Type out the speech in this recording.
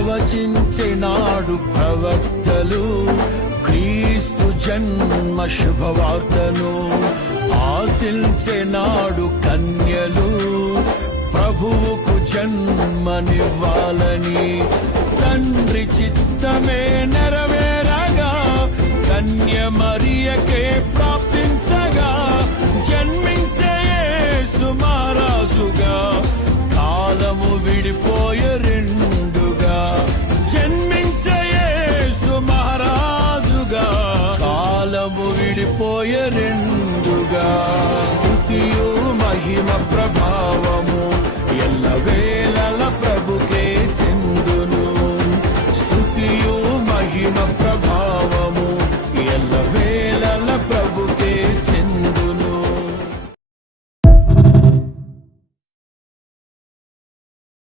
ప్రవచించినాడు ప్రవక్తలు క్రీస్తు జన్మ శుభవార్తను. ఆశించినాడు కన్యలు ప్రభువుకు జన్మనివ్వాలని. తండ్రి చిత్తమే నెరవేరగా కన్య మరియకే ప్రాప్తించగా జన్మించే యేసు మహారాజుగా కాలము విడిపో